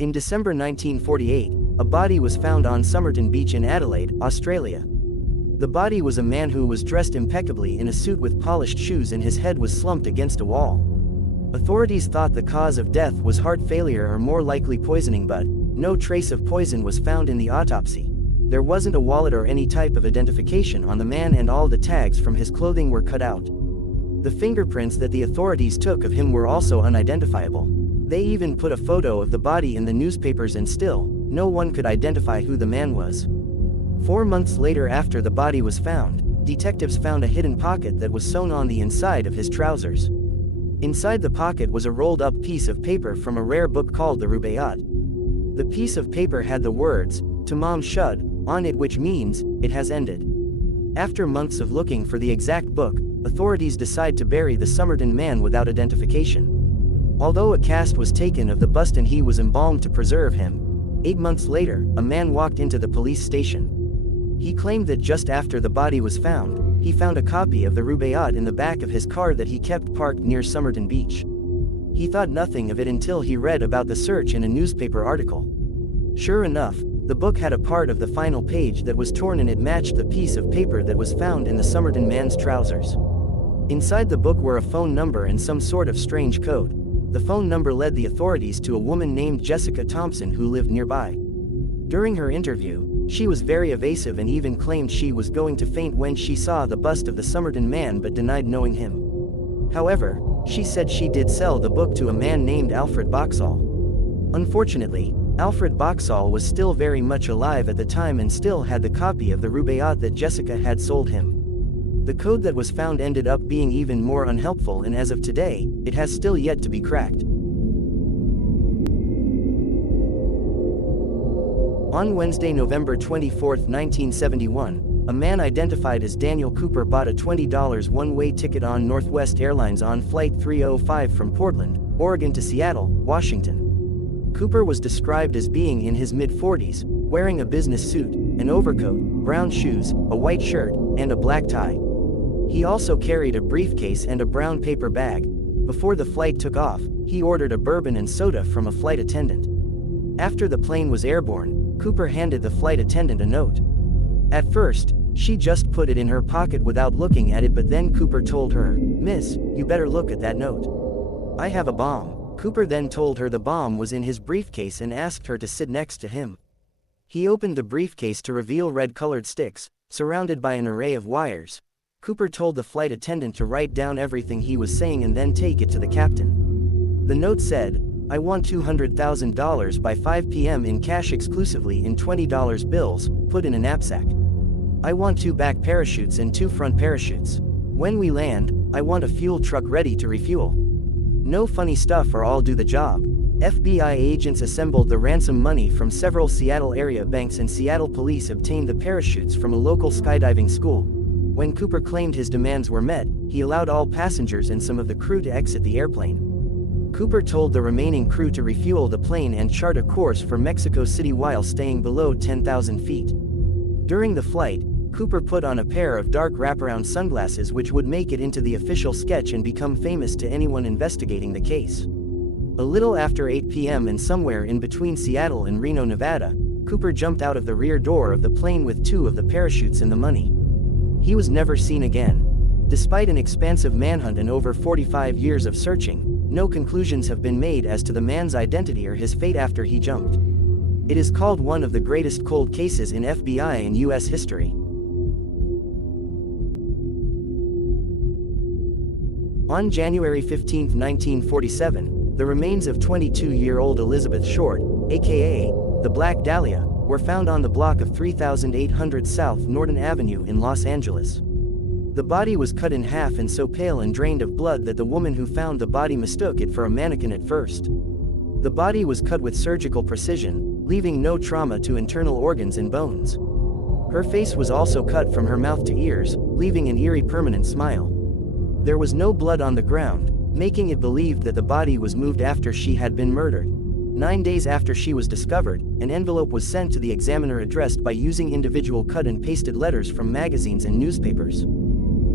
In December 1948, a body was found on Somerton Beach in Adelaide, Australia. The body was a man who was dressed impeccably in a suit with polished shoes and his head was slumped against a wall. Authorities thought the cause of death was heart failure or more likely poisoning, but no trace of poison was found in the autopsy. There wasn't a wallet or any type of identification on the man, and all the tags from his clothing were cut out. The fingerprints that the authorities took of him were also unidentifiable. They even put a photo of the body in the newspapers and still, no one could identify who the man was. 4 months later, after the body was found, detectives found a hidden pocket that was sewn on the inside of his trousers. Inside the pocket was a rolled-up piece of paper from a rare book called the Rubaiyat. The piece of paper had the words, "Tamam Shud," on it, which means, "it has ended." After months of looking for the exact book, authorities decide to bury the Somerton man without identification. Although a cast was taken of the bust and he was embalmed to preserve him, 8 months later, a man walked into the police station. He claimed that just after the body was found, he found a copy of the Rubaiyat in the back of his car that he kept parked near Somerton Beach. He thought nothing of it until he read about the search in a newspaper article. Sure enough, the book had a part of the final page that was torn and it matched the piece of paper that was found in the Somerton man's trousers. Inside the book were a phone number and some sort of strange code. The phone number led the authorities to a woman named Jessica Thompson who lived nearby. During her interview, she was very evasive and even claimed she was going to faint when she saw the bust of the Somerton man but denied knowing him. However, she said she did sell the book to a man named Alfred Boxall. Unfortunately, Alfred Boxall was still very much alive at the time and still had the copy of the Rubaiyat that Jessica had sold him. The code that was found ended up being even more unhelpful, and as of today, it has still yet to be cracked. On Wednesday, November 24, 1971, a man identified as Daniel Cooper bought a $20 one-way ticket on Northwest Airlines on Flight 305 from Portland, Oregon to Seattle, Washington. Cooper was described as being in his mid-40s, wearing a business suit, an overcoat, brown shoes, a white shirt, and a black tie. He also carried a briefcase and a brown paper bag. Before the flight took off, he ordered a bourbon and soda from a flight attendant. After the plane was airborne, Cooper handed the flight attendant a note. At first, she just put it in her pocket without looking at it, but then Cooper told her, "Miss, you better look at that note. I have a bomb." Cooper then told her the bomb was in his briefcase and asked her to sit next to him. He opened the briefcase to reveal red-colored sticks, surrounded by an array of wires. Cooper told the flight attendant to write down everything he was saying and then take it to the captain. The note said, "I want $200,000 by 5 p.m. in cash exclusively in $20 bills, put in a knapsack. I want 2 back parachutes and 2 front parachutes. When we land, I want a fuel truck ready to refuel. No funny stuff or I'll do the job." FBI agents assembled the ransom money from several Seattle area banks and Seattle police obtained the parachutes from a local skydiving school. When Cooper claimed his demands were met, he allowed all passengers and some of the crew to exit the airplane. Cooper told the remaining crew to refuel the plane and chart a course for Mexico City while staying below 10,000 feet. During the flight, Cooper put on a pair of dark wraparound sunglasses which would make it into the official sketch and become famous to anyone investigating the case. A little after 8 p.m. and somewhere in between Seattle and Reno, Nevada, Cooper jumped out of the rear door of the plane with 2 of the parachutes and the money. He was never seen again. Despite an expansive manhunt and over 45 years of searching, no conclusions have been made as to the man's identity or his fate after he jumped. It is called one of the greatest cold cases in FBI and U.S. history. On January 15, 1947, the remains of 22-year-old Elizabeth Short, aka the Black Dahlia, were found on the block of 3800 South Norton Avenue in Los Angeles. The body was cut in half and so pale and drained of blood that the woman who found the body mistook it for a mannequin at first. The body was cut with surgical precision, leaving no trauma to internal organs and bones. Her face was also cut from her mouth to ears, leaving an eerie permanent smile. There was no blood on the ground, making it believed that the body was moved after she had been murdered. 9 days after she was discovered, an envelope was sent to the Examiner addressed by using individual cut and pasted letters from magazines and newspapers.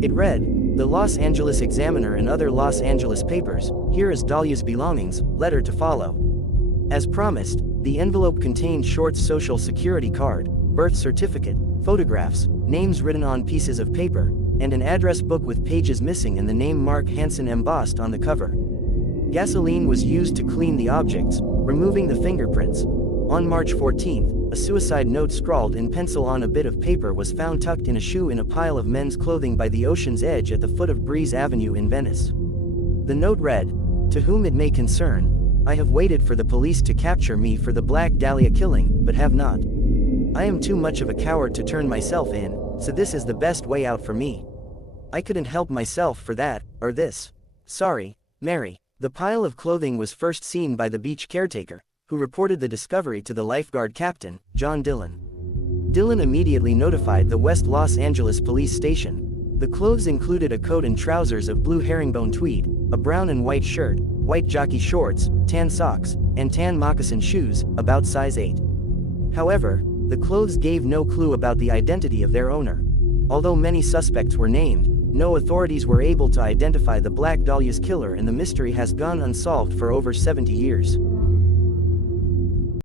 It read, "The Los Angeles Examiner and other Los Angeles papers, here is Dahlia's belongings, letter to follow." As promised, The envelope contained Short's social security card, birth certificate, photographs, names written on pieces of paper, and an address book with pages missing and the name Mark Hansen embossed on the cover. Gasoline was used to clean the objects, removing the fingerprints. On March 14, a suicide note scrawled in pencil on a bit of paper was found tucked in a shoe in a pile of men's clothing by the ocean's edge at the foot of Breeze Avenue in Venice. The note read, "To whom it may concern, I have waited for the police to capture me for the Black Dahlia killing, but have not. I am too much of a coward to turn myself in, so this is the best way out for me. I couldn't help myself for that, or this. Sorry, Mary." The pile of clothing was first seen by the beach caretaker, who reported the discovery to the lifeguard captain, John Dillon. Dillon immediately notified the West Los Angeles police station. The clothes included a coat and trousers of blue herringbone tweed, a brown and white shirt, white jockey shorts, tan socks, and tan moccasin shoes, about size 8. However, the clothes gave no clue about the identity of their owner. Although many suspects were named, no authorities were able to identify the Black Dahlia's killer, and the mystery has gone unsolved for over 70 years.